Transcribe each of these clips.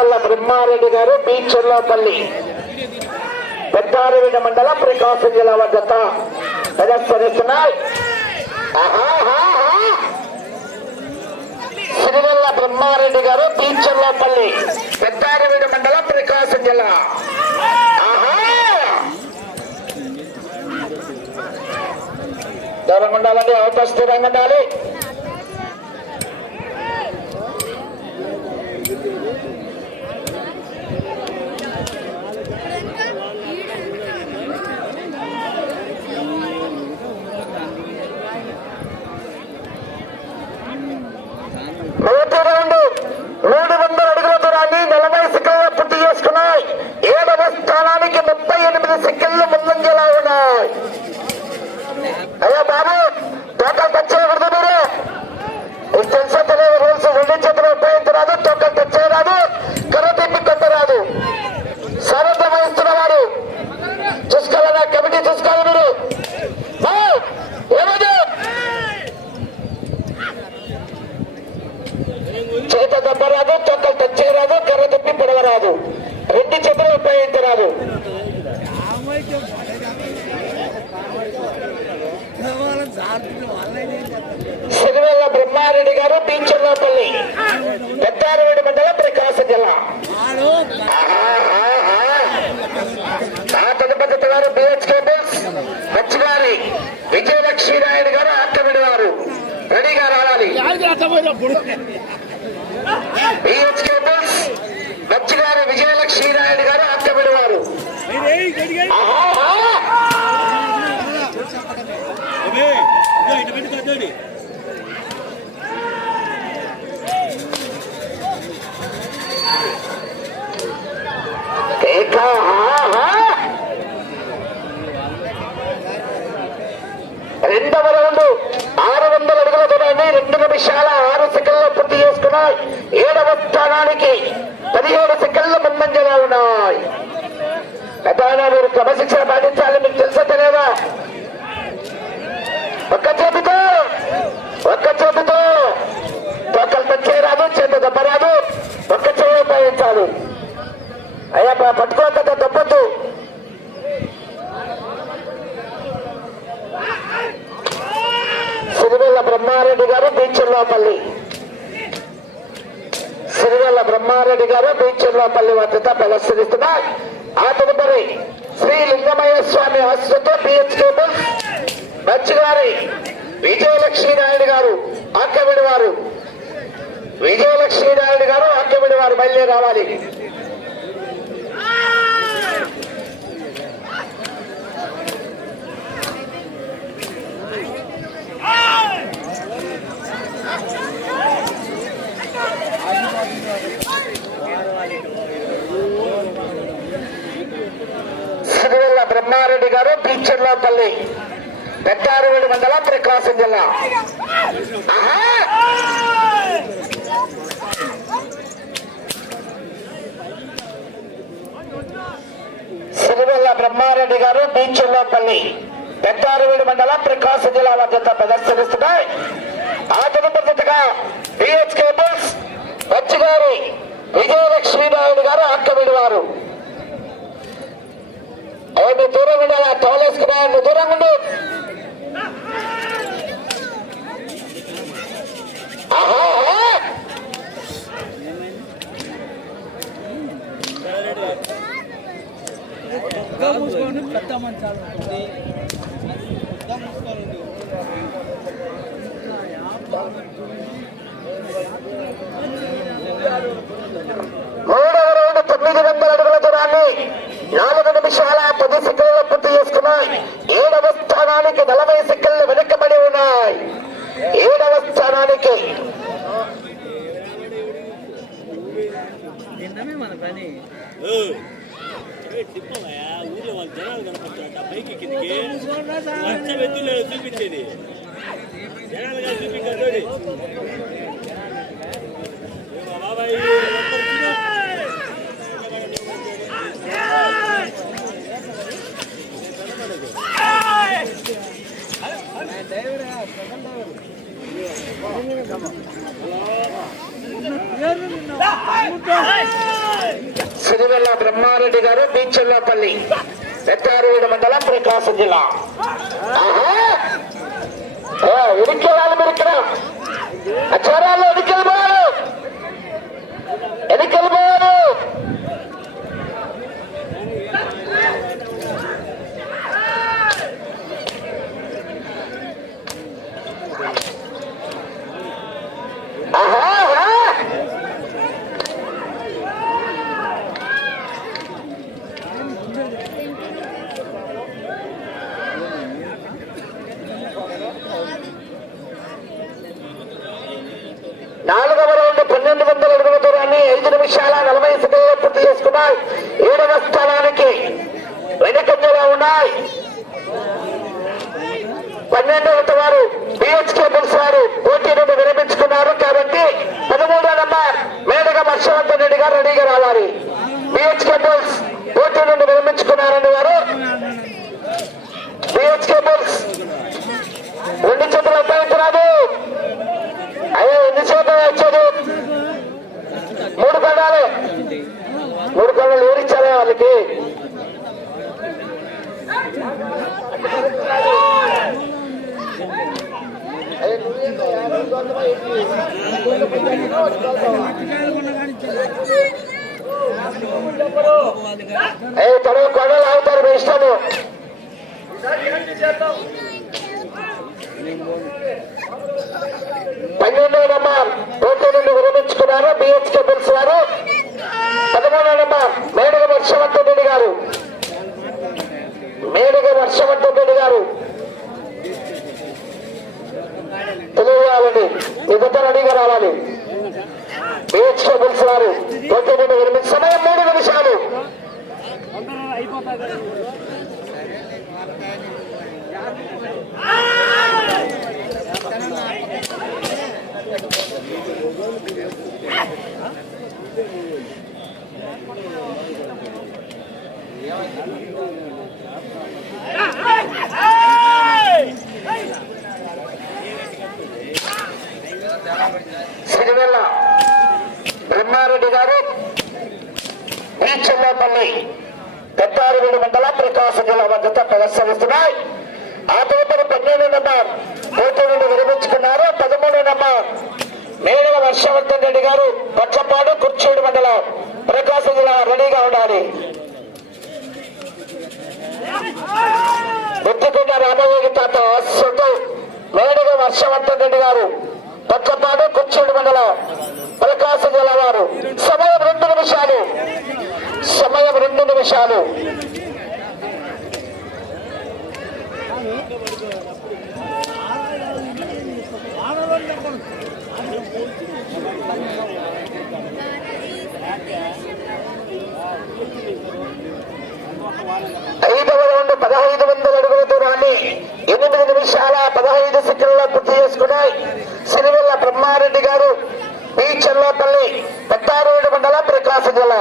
సిరివల్ల బ్రహ్మారెడ్డి గారు బీచర్లపల్లి. పెద్దారవిడ మండలం ప్రకాశం జిల్లా వద్ద ప్రదర్శనిస్తున్నాయి. సిరివెల్ల బ్రహ్మారెడ్డి గారు బీచర్లపల్లి. పెద్దారవిడ మండలం ప్రకాశం జిల్లా. ఆహా. దూరం ఉండాలండి అవకాశ స్థిరంగా ఉండాలి మొదటి రౌండ్ మూడు వందల అడుగుల దూరాన్ని నలభై సెకండ్ల పూర్తి చేసుకున్నాయి ఏడవ స్థానానికి ముప్పై ఎనిమిది సెకండ్లు ముందంజలా ఉన్నాయి అయ్యా బాబు టోకల్ టచ్ చేయకూడదు మీరు మీకు తెలుసో తెలియదు రూల్స్ రెండు చేతులు ఉపయోగించరాదు టోకల్ టచ్ చేయరాదు కర్ర తిప్పి కొట్టరాదు సరళత వహిస్తున్న వారు చూసుకోవాలన్నా కమిటీ చూసుకోవాలి మీరు బా, ఏమది చేత దెబ్బరాదు తొక్కలు టచ్ చేయరాదు కర్ర తిప్పి పొడవరాదు రెండు చేతులు ఉపయోగించరాదు సిరివెల్ల బ్రహ్మారెడ్డి గారు బీచర్లపల్లి పెద్దారవేడి మండలం ప్రకాశం జిల్లా. ఆ తదుపతి గారు బిహెచ్ కేబుల్స్ మచ్చిగారి విజయలక్ష్మీ నాయుడు గారు ఆక్కమిడి వారు. రెడీగా రావాలి. బిహెచ్ కేబుల్స్ మచ్చిగారి నాయుడు గారు ఆక్కమిడి వారు. ఆహా. రెండవ రౌండ్. ఆరు వందల అడుగుల దూరాన్ని రెండు నిమిషాల ఆరు సెకండ్లు పూర్తి చేసుకున్నాయి. ఏడవ స్థానానికి పదిహేడు సెకండ్ల ముందంజలా ఉన్నాయి. పెద్ద మీరు క్రమశిక్షణ పాటించాలి. బ్రహ్మారెడ్డి గారు బీచర్లోపల్లి వద్ద ప్రదర్శనిస్తున్నారు. ఆ తదుపరి శ్రీ లింగమయ్య స్వామి ఆశ్రతో బిహెచ్ కేబుల్స్ మచ్చిగారి విజయలక్ష్మీ నాయుడు గారు ఆక్కవిడి వారు. విజయలక్ష్మీ నాయుడు గారు ఆక్కవిడి వారు మళ్ళీ రావాలి సిరివెల్ల బ్రహ్మారెడ్డి గారు బీచర్లపల్లి పెద్దారువేడి మండలం ప్రకాశం జిల్లా. సిరివెల్ల బ్రహ్మారెడ్డి గారు బీచర్లపల్లి పెద్దారువేడి మండలం ప్రకాశం జిల్లా వద్ద ప్రదర్శనిస్తున్నాయి. ఆ తదుపరిగా బిహెచ్ వచ్చి గారి విజయలక్ష్మీ నాయుడు గారు అక్కవిడి వారు దూరం ఉండాలి? తోలేసుకున్నా దూరం ఉండు. మూడవ రౌండ్ తొమ్మిది వందల అడుగుల దూరాన్ని నాలుగు నిమిషాల పది సెకండ్లు పూర్తి చేసుకున్నాయి. ఏడవ స్థానానికి నలభై సెకండ్లు వెనుకబడి ఉన్నాయి. ఏడవ స్థానానికి మన పని? ఊర్లో వాళ్ళ జనాలు కనపడుతున్నారు పైకి కిందకి. లక్ష వ్యక్తులు చూపించేది. జనాలుగా చూపించారు బాబాయ్ driver second driver Sirivella Brahmareddy గారు బీచెల్లపల్లి పెద్దారూడు మండలం ప్రకాశం జిల్లా. ఆహా! మీరు ఇక్కడ? అచ్చారాలు ఎదుకెళ్ళిపోయారు ఎదుకెళ్ళిపోయారు ఆహా ఆహా! నాలుగవ రౌండ్ పన్నెండు వందల అడుగుల దూరాన్ని ఐదు నిమిషాల నలభై సెకండ్లు పూర్తి ఏడవ స్థానానికి వెనుకంజలో ఉన్నాయి. పన్నెండవ వారు బిహెచ్కే బుల్స్ వారు పోటీ నుండి విరమించుకున్నారు కాబట్టి పదమూడో నంబర్ మేడగ హర్షవర్ధన్ రెడ్డి గారు రెడీగా రావాలి బిహెచ్కే బుల్స్ పోటీ నుండి విరమించుకున్నారని వారు బిహెచ్కే బుల్స్ రెండు చేతులు ఉపయోగించరాదు అయ్యో ఎన్ని చేతులు వచ్చేది మూడు కడాలు మూడు కడాలు ఎవరిచ్చారా వాళ్ళకి అయ్యో తొడవ కొడలు ఆగుతారు మీ ఇష్టము. పన్నెండో నంబర్ పోటీ నుండి విరమించుకున్నారు బిహెచ్కే పిలిచి వారు పదమూడో నంబర్ మేడగ వర్షవంతం రెడ్డి గారు. మేడగ వర్షవంతం రెడ్డి గారు తెలియజేయాలండి ఇద్దరు రెడీగా రావాలి బిహెచ్కే బిల్స్ సమయం మూడు నిమిషాలు. సిరివెల్ల బ్రహ్మారెడ్డి గారు ఈ బీచెల్లపల్లి పెద్దారివీడు మండలం ప్రకాశం జిల్లా మధ్యత ప్రదర్శనిస్తున్నాయి. ఆ తోటను పన్నెండు నెంబర్ పోటీ విరమించుకున్నారు. పదమూడు నెంబర్ మేడల వర్షవర్ధన్ రెడ్డి గారు పట్లపాడు కుర్చీడు మండలం ప్రకాశం జిల్లా రెడీగా ఉండాలి. గుర్తుకున్న రామయోగి తాత ఆశతో మేడగ వర్షవర్ధన్ రెడ్డి గారు పట్లపాడు ఉన్నారు సమయం రెండు నిమిషాలు. సమయం రెండు నిమిషాలు. ఐదవ రౌండ్ పదహైదు వందల అడుగుల దూరాన్ని ఎనిమిది నిమిషాల పదహైదు సెకండ్ల పూర్తి చేసుకున్నాయి. సిరివెల్ల బ్రహ్మారెడ్డి గారు పి చెల్లపల్లి పెద్దారేడు మండలం ప్రకాశం జిల్లా.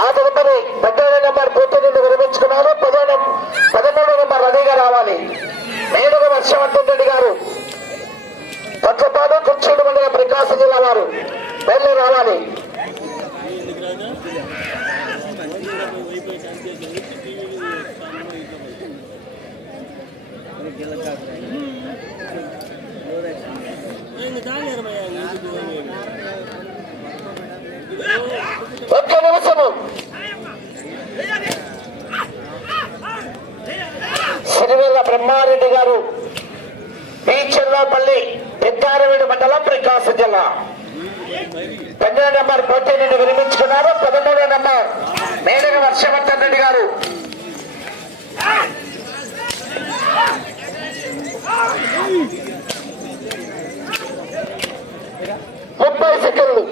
ఆ తదుపరి పద్దెనిమిది నెంబర్ పూర్తి నుండి విరమించుకున్నారు పదిహేను పదమూడు నెంబర్ రెడీగా రావాలి. మేలుగు వర్షవర్ధన్ రెడ్డి గారు. పట్లపాడు కుర్చీడు మండలం ప్రకాశం జిల్లా వారు. బయలుదేరి రావాలి. ఎందుకు ఒక్క నిమిషము. సిరివెల్ల బ్రహ్మారెడ్డి గారు బీచెల్లపల్లి పెద్దారవేడు మండలం ప్రకాశం జిల్లా. పన్నెండు నెంబర్ పోటీని విరమించుకున్నారు. పదమూడో నెంబర్ మేడగ వర్షవర్ధన్ రెడ్డి గారు. ముప్పై సెకండ్లు.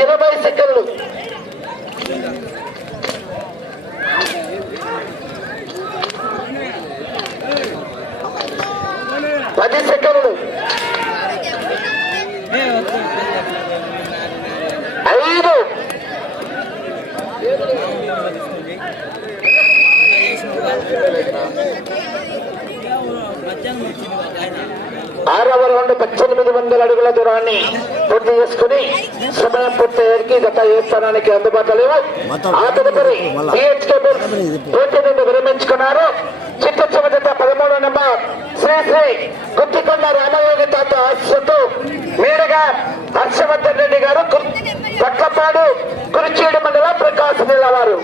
ఇరవై సెకండ్లు. పది సెకండ్లు. రెండవ రౌండ్ పద్దెనిమిది వందల అడుగుల దూరాన్ని పూర్తి చేసుకుని సమయం పూర్తయ్యేకి గత ఏ స్థానానికి అందుబాటులో లేవు. ఆ తదుపరి పోటీ నుండి విరమించుకున్నారు. చిట్ట చివరి జత పదమూడు నెంబర్ శ్రీ శ్రీ గుత్తికొండ రామయోగి తాత ఆశతో మీరుగా హర్షవర్ధన్ రెడ్డి గారు పట్లపాడు కురిచేడు మండలం ప్రకాశం జిల్లా వారు.